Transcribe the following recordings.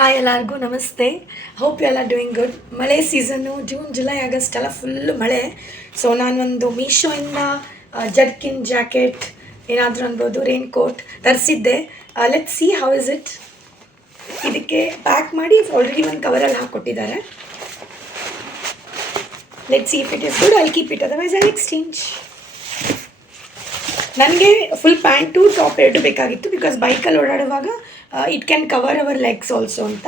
Hi ಎಲ್ಲರಿಗೂ ನಮಸ್ತೆ. Hope you ಎಲ್ಲ ಡೂಯಿಂಗ್ ಗುಡ್. ಮಳೆ ಸೀಸನ್ನು ಜೂನ್ ಜುಲೈ ಆಗಸ್ಟ್ ಎಲ್ಲ ಫುಲ್ಲು ಮಳೆ. ಸೊ ನಾನೊಂದು ಮೀಶೋಯಿಂದ ಜರ್ಕಿನ್ ಜಾಕೆಟ್ ಏನಾದರೂ ಅನ್ಬೋದು ರೈನ್ ಕೋಟ್ ತರಿಸಿದ್ದೆ. Let see how is it. ಇದಕ್ಕೆ ಪ್ಯಾಕ್ ಮಾಡಿ ಆಲ್ರೆಡಿ ಒಂದು ಕವರಲ್ಲಿ ಹಾಕ್ಕೊಟ್ಟಿದ್ದಾರೆ. Let see if it is good I keep it, otherwise I exchange. ನನಗೆ ಫುಲ್ ಪ್ಯಾಂಟು ಟಾಪ್ ಎರಡು ಬೇಕಾಗಿತ್ತು ಬಿಕಾಸ್ ಬೈಕಲ್ಲಿ ಓಡಾಡುವಾಗ it can cover our legs also ಅಂತ.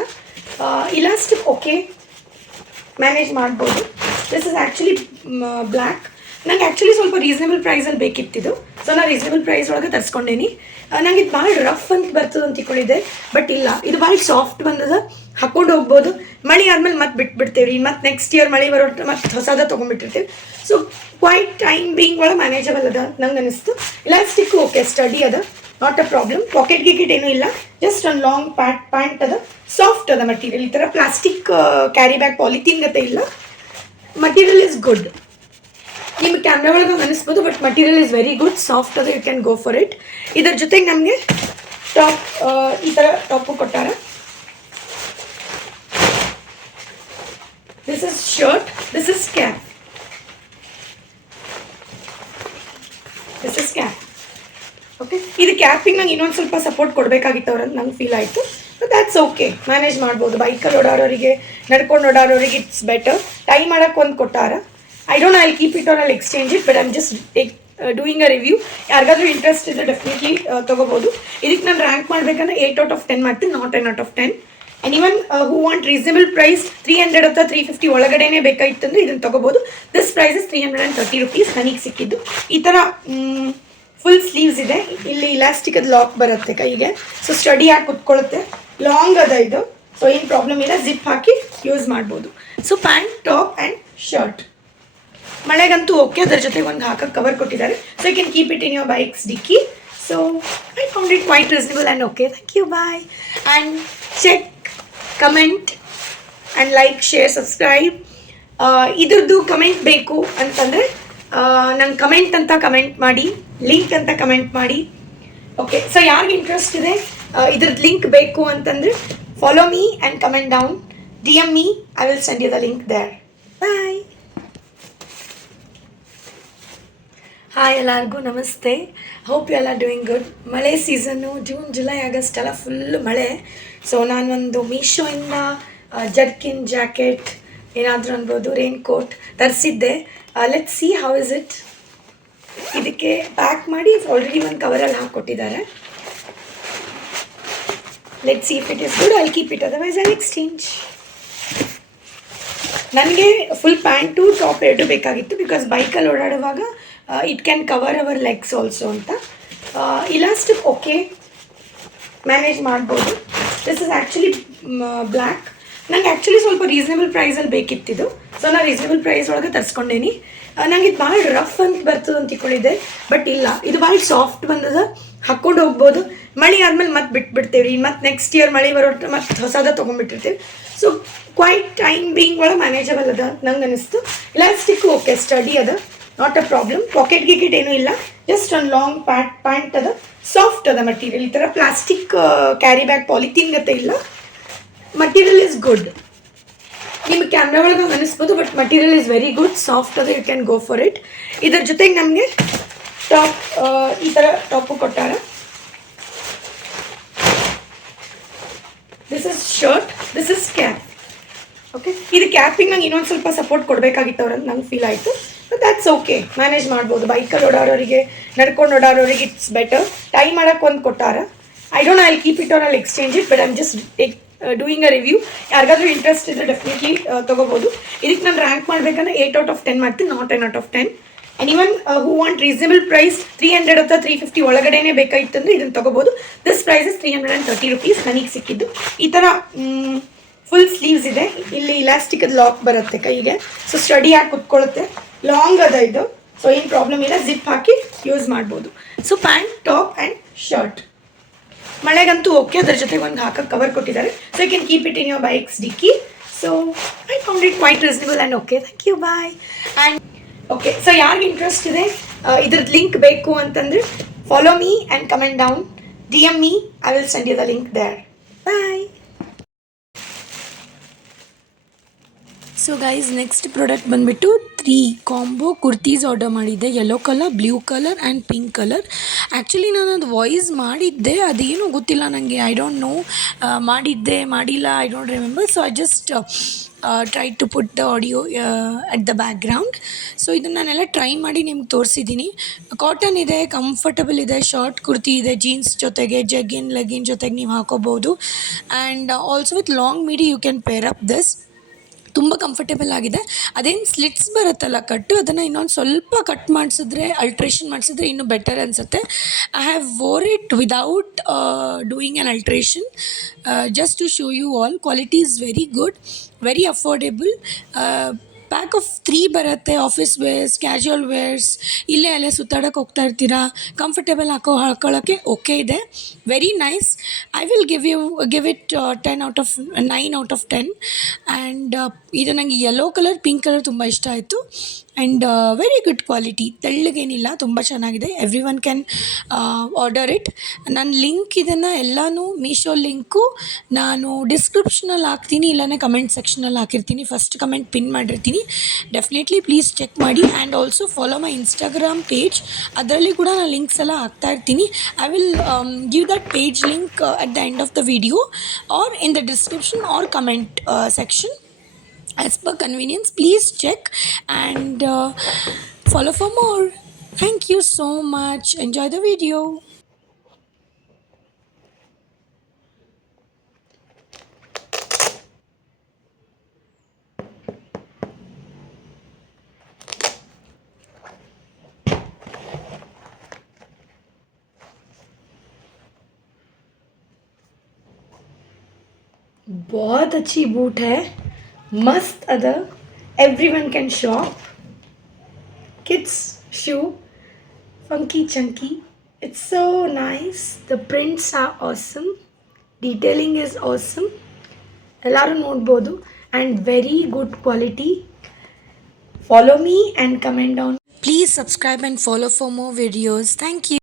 ಇಲಾಸ್ಟಿಕ್ ಓಕೆ ಮ್ಯಾನೇಜ್ ಮಾಡ್ಬೋದು. This is actually black. ನಂಗೆ ಆ್ಯಕ್ಚುಲಿ ಸ್ವಲ್ಪ ರೀಸನೇಬಲ್ ಪ್ರೈಸಲ್ಲಿ ಬೇಕಿತ್ತಿದ್ದು, ಸೊ ನಾನು ರೀಸನೇಬಲ್ ಪ್ರೈಸ್ ಒಳಗೆ ತರಿಸ್ಕೊಂಡೇನಿ. ನಂಗೆ ಇದು ಭಾಳ ರಫ್ ಅಂತ ಬರ್ತದೆ ಅಂತ ತಿಳ್ಕೊಂಡಿದ್ದೆ, ಬಟ್ ಇಲ್ಲ, ಇದು ಭಾಳ ಸಾಫ್ಟ್ ಬಂದದ. ಹಾಕ್ಕೊಂಡು ಹೋಗ್ಬೋದು. ಮಳೆ ಆದ್ಮೇಲೆ ಮತ್ತೆ ಬಿಟ್ಬಿಡ್ತೇವೆ ರೀ, ಮತ್ತು ನೆಕ್ಸ್ಟ್ ಇಯರ್ ಮಳೆ ಬರೋ ಮತ್ತೆ ಹೊಸದ ತೊಗೊಂಡ್ಬಿಟ್ಟಿರ್ತೀವಿ. ಸೊ ಕ್ವೈಟ್ ಟೈಮ್ ಬೀಯಿಂಗ್ ಒಳಗೆ ಮ್ಯಾನೇಜಬಲ್ ಅದ ನಂಗೆ ಅನಿಸ್ತು. ಇಲಾಸ್ಟಿಕ್ಕು ಓಕೆ ಸ್ಟಡಿ ಅದ, ನಾಟ್ ಅ ಪ್ರಾಬ್ಲಮ್. ಪಾಕೆಟ್ ಗಿಕೆಟ್ ಏನೂ ಇಲ್ಲ, ಜಸ್ಟ್ ಒಂದು ಲಾಂಗ್ ಪ್ಯಾಂಟ್ ಅದ. ಸಾಫ್ಟ್ ಅದ ಮಟೀರಿಯಲ್, ಈ ಥರ ಪ್ಲಾಸ್ಟಿಕ್ ಕ್ಯಾರಿ ಬ್ಯಾಗ್ ಪಾಲಿಥೀನ್ ಗತೆ ಇಲ್ಲ. Material is good. ನಿಮ್ಗೆ ಕ್ಯಾಮ್ರಾ ಒಳಗೆ ಅನಿಸ್ಬೋದು, but material is very good, soft ಅದ. You can go for it. ಇದ್ರ ಜೊತೆಗೆ ನಮಗೆ ಟಾಪ್ ಈ ಥರ ಟಾಪು ಕೊಟ್ಟಾರ. This is shirt, this is cap. This is cap. Okay, ಇದು ಕ್ಯಾಪಿಗೆ ನಂಗೆ ಇನ್ನೊಂದು ಸ್ವಲ್ಪ ಸಪೋರ್ಟ್ ಕೊಡಬೇಕಾಗಿತ್ತು ಅವ್ರಂತ ನಂಗೆ ಫೀಲ್ ಆಯಿತು. ದ್ಯಾಟ್ಸ್ ಓಕೆ, ಮ್ಯಾನೇಜ್ ಮಾಡ್ಬೋದು. ಬೈಕಲ್ಲಿ ಓಡಾಡೋರಿಗೆ, ನಡ್ಕೊಂಡು ಓಡಾಡೋರಿಗೆ ಇಟ್ಸ್ ಬೆಟರ್. ಟೈ ಮಾಡೋಕ್ಕೆ ಒಂದು ಕೊಟ್ಟಾರ. I don't I keep it or I'll exchange it, but I'm just doing a review. ಯಾರಿಗಾದ್ರೂ ಇಂಟ್ರೆಸ್ಟ್ ಇದ್ದರೆ ಡೆಫಿನೆಟ್ಲಿ ತೊಗೋಬೋದು. ಇದಕ್ಕೆ ನಾನು ರ್ಯಾಂಕ್ ಮಾಡಬೇಕಂದ್ರೆ 8 out of 10 ಮಾಡ್ತೀನಿ, not 10 out of 10. And even who want reasonable price 300 ಅಥವಾ 350 ಒಳಗಡೆನೇ ಬೇಕಾಗಿತ್ತಂದ್ರೆ ಇದನ್ನು ತೊಗೋಬೋದು. ದಿಸ್ ಪ್ರೈಸ್ ಇಸ್ 330 rupees ನನಗೆ ಸಿಕ್ಕಿದ್ದು. ಈ ಥರ ಫುಲ್ ಸ್ಲೀವ್ಸ್ ಇದೆ. ಇಲ್ಲಿ ಇಲಾಸ್ಟಿಕ್ ಅದು ಲಾಕ್ ಬರುತ್ತೆ ಕೈಗೆ, ಸೊ ಸ್ಟಡಿ ಆಗಿ ಕುತ್ಕೊಳ್ಳುತ್ತೆ. ಲಾಂಗ್ ಅದ ಇದು, ಸೊ ಏನು ಪ್ರಾಬ್ಲಮ್ ಇಲ್ಲ. ಜಿಪ್ ಹಾಕಿ ಯೂಸ್ ಮಾಡ್ಬೋದು. So pant, top and shirt. ಮಳೆಗಂತೂ ಓಕೆ. ಅದರ ಜೊತೆಗೆ ಒಂದು ಹಾಕಕ್ಕೆ ಕವರ್ ಕೊಟ್ಟಿದ್ದಾರೆ, so you can keep it in your bikes dickey. So I found it quite reasonable and okay. Thank you, bye. And check, comment and like, share, subscribe. ಇದ್ರದ್ದು comment ಬೇಕು ಅಂತಂದರೆ ನಂಗೆ ಕಮೆಂಟ್ ಅಂತ ಕಮೆಂಟ್ ಮಾಡಿ, link ಅಂತ comment ಮಾಡಿ. Okay, so ಯಾರಿಗೆ interest ಇದೆ ಇದ್ರದ್ದು ಲಿಂಕ್ ಬೇಕು ಅಂತಂದರೆ follow me and comment down, DM me, I will send you the link there. Bye. Hi ಎಲ್ಲರಿಗೂ ನಮಸ್ತೆ. ಹೋಪ್ ಯು ಎಲ್ಲ ಡೂಯಿಂಗ್ ಗುಡ್. ಮಳೆ ಸೀಸನ್ನು ಜೂನ್ ಜುಲೈ ಆಗಸ್ಟ್ ಎಲ್ಲ ಫುಲ್ಲು ಮಳೆ. ಸೊ ನಾನೊಂದು ಮೀಶೋಯಿಂದ ಜರ್ಕಿನ್ ಜಾಕೆಟ್ ಏನಾದರೂ ಅನ್ಬೋದು ರೈನ್ ಕೋಟ್ ತರಿಸಿದ್ದೆ. Let see how is it. ಇದಕ್ಕೆ ಪ್ಯಾಕ್ ಮಾಡಿ ಆಲ್ರೆಡಿ ಒಂದು ಕವರಲ್ಲಿ ಹಾಕ್ಕೊಟ್ಟಿದ್ದಾರೆ. Let see if it is good I keep it, otherwise I exchange. ನನಗೆ ಫುಲ್ ಪ್ಯಾಂಟು ಟಾಪ್ ಎರಡು ಬೇಕಾಗಿತ್ತು ಬಿಕಾಸ್ ಬೈಕಲ್ಲಿ ಓಡಾಡುವಾಗ it can cover our legs also ಅಂತ. ಇಲಾಸ್ಟಿಕ್ ಓಕೆ ಮ್ಯಾನೇಜ್ ಮಾಡ್ಬೋದು. This is actually black. ನಂಗೆ ಆ್ಯಕ್ಚುಲಿ ಸ್ವಲ್ಪ ರೀಸನೇಬಲ್ ಪ್ರೈಸಲ್ಲಿ ಬೇಕಿತ್ತಿದ್ದು, ಸೊ ನಾನು ರೀಸನೇಬಲ್ ಪ್ರೈಸ್ ಒಳಗೆ ತರಿಸ್ಕೊಂಡೇನಿ. ನಂಗೆ ಇದು ಭಾಳ ರಫ್ ಅಂತ ಬರ್ತದೆ ಅಂತ ತಿಳ್ಕೊಂಡಿದ್ದೆ, ಬಟ್ ಇಲ್ಲ, ಇದು ಭಾಳ ಸಾಫ್ಟ್ ಬಂದದ. ಹಾಕ್ಕೊಂಡು ಹೋಗ್ಬೋದು. ಮಳೆ ಆದ್ಮೇಲೆ ಮತ್ತೆ ಬಿಟ್ಬಿಡ್ತೇವೆ ರೀ, ಮತ್ತು ನೆಕ್ಸ್ಟ್ ಇಯರ್ ಮಳೆ ಬರೋ ಮತ್ತೆ ಹೊಸದ ತೊಗೊಂಡ್ಬಿಟ್ಟಿರ್ತೀವಿ. ಸೊ ಕ್ವೈಟ್ ಟೈಮ್ ಬೀಯಿಂಗ್ ಒಳಗೆ ಮ್ಯಾನೇಜಬಲ್ ಅದ ನಂಗೆ ಅನಿಸ್ತು. ಇಲಾಸ್ಟಿಕ್ಕು ಓಕೆ ಸ್ಟಡಿ ಅದ, ನಾಟ್ ಅ ಪ್ರಾಬ್ಲಮ್. ಪಾಕೆಟ್ ಗಿಕೆಟ್ ಏನೂ ಇಲ್ಲ, ಜಸ್ಟ್ ಒಂದು ಲಾಂಗ್ ಪ್ಯಾಂಟ್ ಅದ. ಸಾಫ್ಟ್ ಅದ ಮಟೀರಿಯಲ್, ಈ ಥರ ಪ್ಲಾಸ್ಟಿಕ್ ಕ್ಯಾರಿ ಬ್ಯಾಗ್ ಪಾಲಿಥೀನ್ ಗತೆ ಇಲ್ಲ. Material is good. ನಿಮ್ಗೆ ಕ್ಯಾಮ್ರಾ ಒಳಗೆ ಅನಿಸ್ಬೋದು, but material is very good, soft ಅದ. You can go for it. ಇದ್ರ ಜೊತೆಗೆ ನಮಗೆ ಟಾಪ್ ಈ ಥರ ಟಾಪು ಕೊಟ್ಟಾರ. This is shirt, this is cap. Okay, ಇದು ಕ್ಯಾಪಿಗೆ ನಂಗೆ ಇನ್ನೊಂದು ಸ್ವಲ್ಪ ಸಪೋರ್ಟ್ ಕೊಡಬೇಕಾಗಿತ್ತು ಅವ್ರಂತ ನಂಗೆ ಫೀಲ್ ಆಯಿತು. ದ್ಯಾಟ್ಸ್ ಓಕೆ, ಮ್ಯಾನೇಜ್ ಮಾಡ್ಬೋದು. ಬೈಕಲ್ಲಿ ಓಡಾಡೋರಿಗೆ, ನಡ್ಕೊಂಡು ಓಡಾಡೋರಿಗೆ ಇಟ್ಸ್ ಬೆಟರ್. ಟೈ ಮಾಡೋಕ್ಕೆ ಒಂದು ಕೊಟ್ಟಾರ. I don't I keep it or I'll exchange it, but I'm just doing a review. ಯಾರಿಗಾದ್ರೂ ಇಂಟ್ರೆಸ್ಟ್ ಇದ್ದರೆ ಡೆಫಿನೆಟ್ಲಿ ತೊಗೋಬೋದು. ಇದಕ್ಕೆ ನಾನು ರ್ಯಾಂಕ್ ಮಾಡಬೇಕಂದ್ರೆ 8 out of 10 ಮಾಡ್ತೀನಿ, not 10 out of 10. And even who want reasonable price 300 ಅಥವಾ 350 ಒಳಗಡೆನೇ ಬೇಕಾಗಿತ್ತಂದ್ರೆ ಇದನ್ನು ತೊಗೋಬೋದು. ದಿಸ್ ಪ್ರೈಸ್ ಇಸ್ 330 rupees ನನಗೆ ಸಿಕ್ಕಿದ್ದು. ಈ ಥರ ಫುಲ್ ಸ್ಲೀವ್ಸ್ ಇದೆ. ಇಲ್ಲಿ ಇಲಾಸ್ಟಿಕ್ ಅದು ಲಾಕ್ ಬರುತ್ತೆ ಕೈಗೆ, ಸೊ ಸ್ಟಡಿ ಆಗಿ ಕುತ್ಕೊಳ್ಳುತ್ತೆ. ಲಾಂಗ್ ಅದ ಇದು, ಸೊ ಏನು ಪ್ರಾಬ್ಲಮ್ ಇಲ್ಲ. ಜಿಪ್ ಹಾಕಿ ಯೂಸ್ ಮಾಡ್ಬೋದು. So pant, top and shirt. ಮಳೆಗಂತೂ ಓಕೆ. ಅದರ ಜೊತೆಗೆ ಒಂದು ಹಾಕಕ್ಕೆ ಕವರ್ ಕೊಟ್ಟಿದ್ದಾರೆ, so you can keep it in your bikes dickey. So I found it quite reasonable and okay. Thank you, bye. And okay, so ಯಾರಿಗೆ interest ಇದೆ ಇದ್ರದ್ದು link ಬೇಕು ಅಂತಂದರೆ follow me and comment down, DM me, I will send you the link there. Bye. So guys next product ಬಂದುಬಿಟ್ಟು 3 combo kurtis order ಮಾಡಿದ್ದೆ, yellow colour, blue colour and pink colour. Actually ನಾನು ಅದು voice ಮಾಡಿದ್ದೆ, ಅದೇನೂ ಗೊತ್ತಿಲ್ಲ ನನಗೆ, ಐ ಡೋಂಟ್ ನೋ ಮಾಡಿದ್ದೆ ಮಾಡಿಲ್ಲ, I don't remember. So I just try to put the audio at the background. So ಇದನ್ನು ನಾನೆಲ್ಲ ಟ್ರೈ ಮಾಡಿ ನಿಮ್ಗೆ ತೋರಿಸಿದ್ದೀನಿ. ಕಾಟನ್ ಇದೆ, ಕಂಫರ್ಟಬಲ್ ಇದೆ, ಶಾರ್ಟ್ ಕುರ್ತಿ ಇದೆ, ಜೀನ್ಸ್ ಜೊತೆಗೆ ಜಗ್ಗಿನ್ ಲೆಗಿನ್ ಜೊತೆಗೆ ನೀವು ಹಾಕೋಬೋದು. And also with long midi you can pair up this. ತುಂಬ ಕಂಫರ್ಟೇಬಲ್ ಆಗಿದೆ. ಅದೇನು ಸ್ಲಿಟ್ಸ್ ಬರುತ್ತಲ್ಲ ಕಟ್ಟು, ಅದನ್ನು ಇನ್ನೊಂದು ಸ್ವಲ್ಪ ಕಟ್ ಮಾಡಿಸಿದ್ರೆ, ಅಲ್ಟ್ರೇಷನ್ ಮಾಡಿಸಿದ್ರೆ ಇನ್ನೂ ಬೆಟರ್ ಅನಿಸುತ್ತೆ. I have wore it without doing an alteration just to show you all. Quality is very good, very affordable. Pack of 3 ಬರುತ್ತೆ. ಆಫೀಸ್ ವೇರ್ಸ್, ಕ್ಯಾಶುವಲ್ ವೇರ್ಸ್, ಇಲ್ಲೇ ಅಲ್ಲೇ ಸುತ್ತಾಡೋಕೆ ಹೋಗ್ತಾ ಇರ್ತೀರಾ, ಕಂಫರ್ಟೇಬಲ್ ಹಾಕೊಳ್ಳೋಕ್ಕೆ ಓಕೆ ಇದೆ. Very nice. I will give it 9 out of 10. And ಇದು ನನಗೆ yellow colour, pink colour ತುಂಬ ಇಷ್ಟ ಆಯಿತು. ಆ್ಯಂಡ್ ವೆರಿ ಗುಡ್ ಕ್ವಾಲಿಟಿ, ತೆಳ್ಳಗೇನಿಲ್ಲ, ತುಂಬ ಚೆನ್ನಾಗಿದೆ. Every one can order it. ನನ್ನ ಲಿಂಕ್ ಇದನ್ನು ಎಲ್ಲನೂ ಮೀಶೋ ಲಿಂಕು ನಾನು ಡಿಸ್ಕ್ರಿಪ್ಷನಲ್ಲಿ ಹಾಕ್ತೀನಿ, ಇಲ್ಲಾಂದರೆ ಕಮೆಂಟ್ ಸೆಕ್ಷನಲ್ಲಿ ಹಾಕಿರ್ತೀನಿ. ಫಸ್ಟ್ ಕಮೆಂಟ್ ಪಿನ್ ಮಾಡಿರ್ತೀನಿ, ಡೆಫಿನೆಟ್ಲಿ ಪ್ಲೀಸ್ ಚೆಕ್ ಮಾಡಿ. And also follow my Instagram page, ಅದರಲ್ಲಿ ಕೂಡ ನಾನು ಲಿಂಕ್ಸ್ ಎಲ್ಲ ಹಾಕ್ತಾ ಇರ್ತೀನಿ. I will give that page link at the end of the video or in the description or comment section. As per convenience, please check and follow for more. Thank you so much. Enjoy the video. बहुत अच्छी boot है, मस्त other, everyone can shop. Kids shoe, funky chunky, it's so nice. The prints are awesome, detailing is awesome, ellaru nodbodu, and very good quality. Follow me and comment down. Please subscribe and follow for more videos. Thank you.